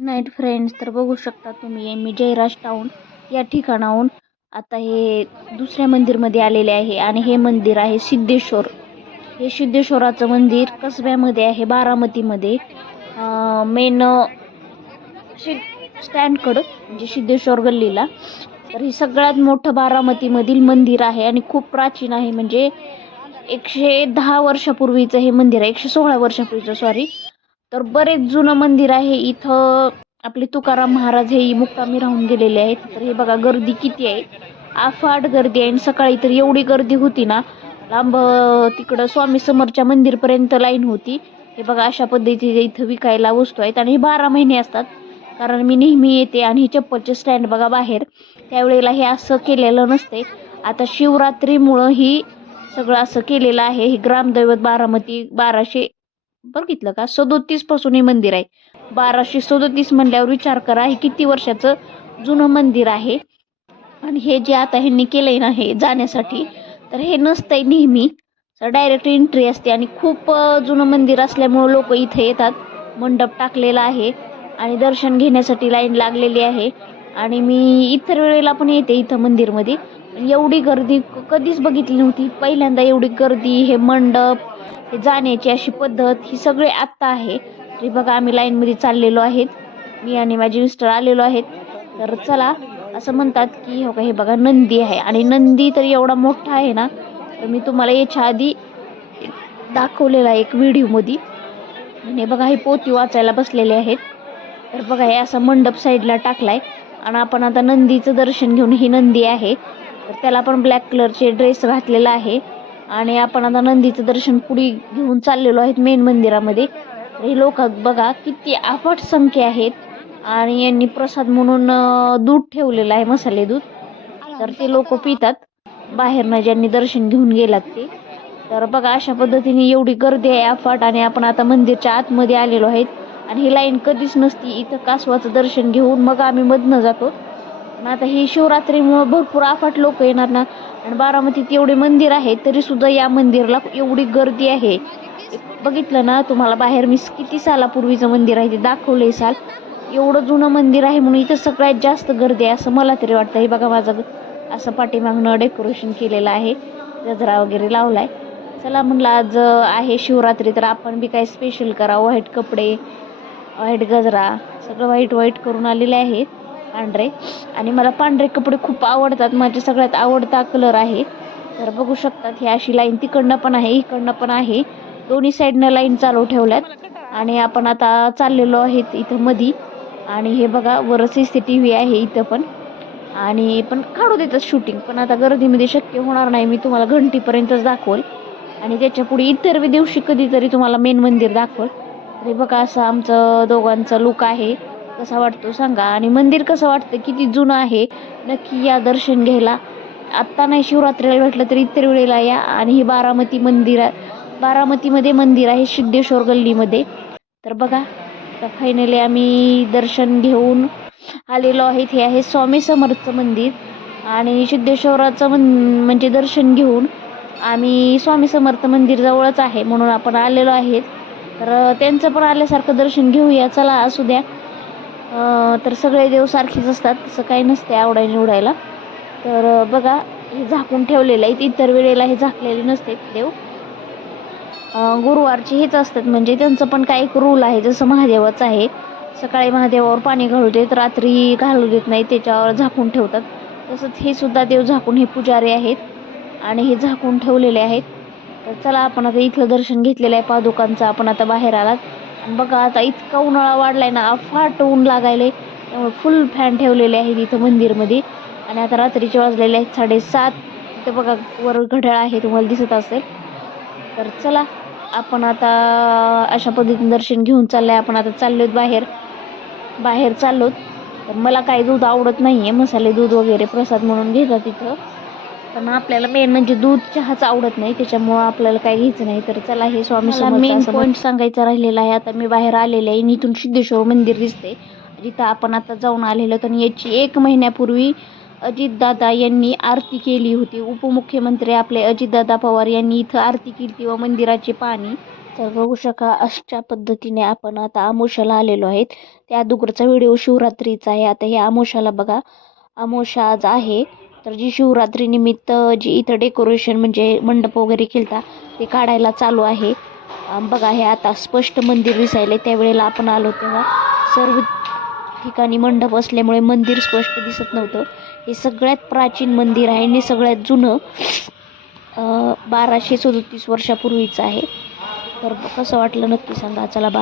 Night friends, तर बघू शकता तुम्ही मी जयराज टाऊन या ठिकाणाहून आता हे दुसऱ्या मंदिरमध्ये आलेले आहे आणि हे मंदिर आहे सिद्धेश्वर. हे सिद्धेश्वराचं मंदिर कसब्यामध्ये आहे, बारामतीमध्ये. मेन स्टँडकडं म्हणजे सिद्धेश्वर गल्लीला. तर हे सगळ्यात मोठं बारामतीमधील मंदिर आहे आणि खूप प्राचीन आहे. म्हणजे 110 वर्षापूर्वीचं हे मंदिर आहे, 116 वर्षापूर्वीचं, सॉरी. तर बरेच जुनं मंदिर आहे इथं. आपले तुकाराम महाराज हे मुक्कामी राहून गेलेले आहेत. तर हे बघा गर्दी किती आहे, अफाट गर्दी आहे. आणि सकाळी तर एवढी गर्दी होती ना, लांब तिकडं स्वामी समर्थच्या मंदिरपर्यंत लाईन होती. हे बघा अशा पद्धतीचे इथं विकायला वस्तू आहेत आणि हे 12 महिने असतात. कारण मी नेहमी येते आणि हे चप्पलचे स्टँड बघा बाहेर, त्यावेळेला हे असं केलेलं नसते. आता शिवरात्रीमुळं ही सगळं असं केलेलं आहे. हे ग्रामदैवत बारामती 1200 बघितलं का 37 पासून हे मंदिर आहे. 1237 म्हणल्यावर विचार करा हे किती वर्षाचं जुनं मंदिर आहे. आणि हे जे आता ह्यांनी केलंय ना हे जाण्यासाठी, तर हे नसतंय नेहमी. डायरेक्ट एंट्री असते आणि खूप जुनं मंदिर असल्यामुळं लोक इथे येतात. मंडप टाकलेला आहे आणि दर्शन घेण्यासाठी लाईन लागलेली आहे. आणि मी इतर वेळेला पण येते इथं मंदिरमध्ये, पण एवढी गर्दी कधीच बघितली नव्हती. पहिल्यांदा एवढी गर्दी, हे मंडप, हे जाण्याची अशी पद्धत, ही सगळे आत्ता आहे. तरी बघा आम्ही लाईनमध्ये चाललेलो आहेत, मी आणि माझे मिस्टर आलेलो आहेत. तर चला, असं म्हणतात की हो का, हे बघा नंदी आहे आणि नंदी तर एवढा मोठा आहे ना, तर मी तुम्हाला याच्या आधी दाखवलेला एक व्हिडिओमध्ये. आणि बघा हे पोती वाचायला बसलेले आहेत. तर बघा हे असा मंडप साईडला टाकलाय आणि आपण आता नंदीचं दर्शन घेऊन, ही नंदी आहे तर त्याला पण ब्लॅक कलरचे ड्रेस घातलेला आहे. आणि आपण आता नंदीचं दर्शन पुढे घेऊन चाललेलो आहेत मेन मंदिरामध्ये. तर हे लोक बघा किती अफाट संख्या आहेत. आणि यांनी प्रसाद म्हणून दूध ठेवलेलं आहे, मसाले दूध. तर ते लोक पितात बाहेरनं, ज्यांनी दर्शन घेऊन गेलात ते. तर बघा अशा पद्धतीने एवढी गर्दी आहे अफाट. आणि आपण आता मंदिरच्या आतमध्ये आलेलो आहेत आणि ही लाईन कधीच नसती इथं. कासवाचं दर्शन घेऊन मग आम्ही मधनं जातो. पण आता ही शिवरात्रीमुळं भरपूर अफाट लोक येणार ना. आणि बारामतीत एवढे मंदिर आहे तरी सुद्धा या मंदिराला एवढी गर्दी आहे. बघितलं ना तुम्हाला बाहेर मी किती सालापूर्वीचं मंदिर आहे ते दाखवलंय साल. एवढं जुनं मंदिर आहे म्हणून इथं सगळ्यात जास्त गर्दी आहे असं मला तरी वाटतं. हे बघा माझं असं पाठीमागनं डेकोरेशन केलेलं आहे, गजरा वगैरे लावलाय. चला म्हणलं आज आहे शिवरात्री, तर आपण बी काय स्पेशल करावं. व्हाईट कपडे, व्हाईट गजरा, सगळं व्हाईट व्हाईट करून आलेले आहेत, पांढरे. आणि मला पांढरे कपडे खूप आवडतात, माझे सगळ्यात आवडता कलर आहे. तर बघू शकतात ही अशी लाईन तिकडनं पण आहे, इकडनं पण आहे, दोन्ही साईडनं लाईन चालू ठेवल्यात. आणि आपण आता चाललेलो आहेत इथं मधी. आणि हे बघा वर CCTV आहे इथं पण. आणि पण काढू देतात शूटिंग, पण आता गर्दीमध्ये शक्य होणार नाही. मी तुम्हाला घंटीपर्यंतच दाखवल आणि त्याच्या पुढे इतर दिवशी कधीतरी तुम्हाला मेन मंदिर दाखवल. तरी बघा असं आमचं दोघांचा लुक आहे, कसा वाटतो सांगा. आणि मंदिर कसं वाटतं, किती जुनं आहे. नक्की या दर्शन घ्यायला. आत्ता नाही शिवरात्रीला भेटलं तरी इतर वेळेला या. आणि ही बारामतीमध्ये मंदिर आहे सिद्धेश्वर गल्लीमध्ये. तर बघा आता फायनली आम्ही दर्शन घेऊन आलेलो आहेत. हे आहे स्वामी समर्थचं मंदिर. आणि सिद्धेश्वराचं म्हणजे दर्शन घेऊन आम्ही स्वामी समर्थ मंदिर जवळच आहे म्हणून आपण आलेलो आहेत. तर त्यांचं पण आल्यासारखं दर्शन घेऊया, चला असू द्या. तर सगळे देव सारखीच असतात, तसं काही नसते आवडायला निवडायला. तर बघा हे झाकून ठेवलेलं आहे, इतर वेळेला हे झाकलेले नसते देव. गुरुवारचे हेच असतात, म्हणजे त्यांचं पण काही एक रूल आहे, जसं महादेवाचं आहे. सकाळी महादेवावर पाणी घालू देत, रात्री घालू देत नाही, त्याच्यावर झाकून ठेवतात. तसंच हे सुद्धा देव झाकून, हे पुजारी आहेत आणि हे झाकून ठेवलेले आहेत. तर चला आपण आता इथलं दर्शन घेतलेलं आहे पादुकांचं. आपण आता बाहेर आलात आणि बघा आता इतका उन्हाळा वाढलाय ना, अफाट ऊन लागायले, त्यामुळे फुल फॅन ठेवलेले आहेत इथं मंदिरमध्ये. आणि आता रात्रीचे वाजलेले आहेत 7:30. इथं बघा वर घड्याळ आहे, तुम्हाला दिसत असेल. तर चला आपण आता अशा पद्धतीने दर्शन घेऊन चाललंय. आपण आता चाललोत बाहेर चाललोत. तर मला काही दूध आवडत नाही आहे, मसाले दूध वगैरे प्रसाद म्हणून घेतात तिथं. पण आपल्याला मेन म्हणजे दूध चहाच आवडत नाही, त्याच्यामुळं आपल्याला काही घ्यायचं नाही. तर चला हे स्वामी समर्थ मेन पॉईंट सांगायचा राहिलेला आहे. आता मी बाहेर आलेले आहे, इथून सिद्धेश्वर मंदिर दिसते जिथं आपण आता जाऊन आलेलो. तर याची 1 महिन्यापूर्वी अजितदादा यांनी आरती केली होती. उपमुख्यमंत्री आपले अजितदादा पवार यांनी इथं आरती केली व मंदिराचे पाणी तर बघू शका अशा पद्धतीने आपण आता आमोशाला आलेलो आहेत. त्या अगोदरचा व्हिडिओ शिवरात्रीचा आहे. आता हे आमोशाला बघा, आमोशा आज आहे. तर जी शिवरात्री निमित्त जी इथं डेकोरेशन म्हणजे मंडप वगैरे केलता ते काढायला चालू आहे. बघा हे आता स्पष्ट मंदिर दिसायले. त्यावेळेला आपण आलो तेव्हा सर्व ठिकाणी मंडप असल्यामुळे मंदिर स्पष्ट दिसत नव्हतं. हे सगळ्यात प्राचीन मंदिर आहे आणि सगळ्यात जुनं 1237 वर्षापूर्वीचं आहे. तर कसं वाटलं नक्की सांगा. चला बाय.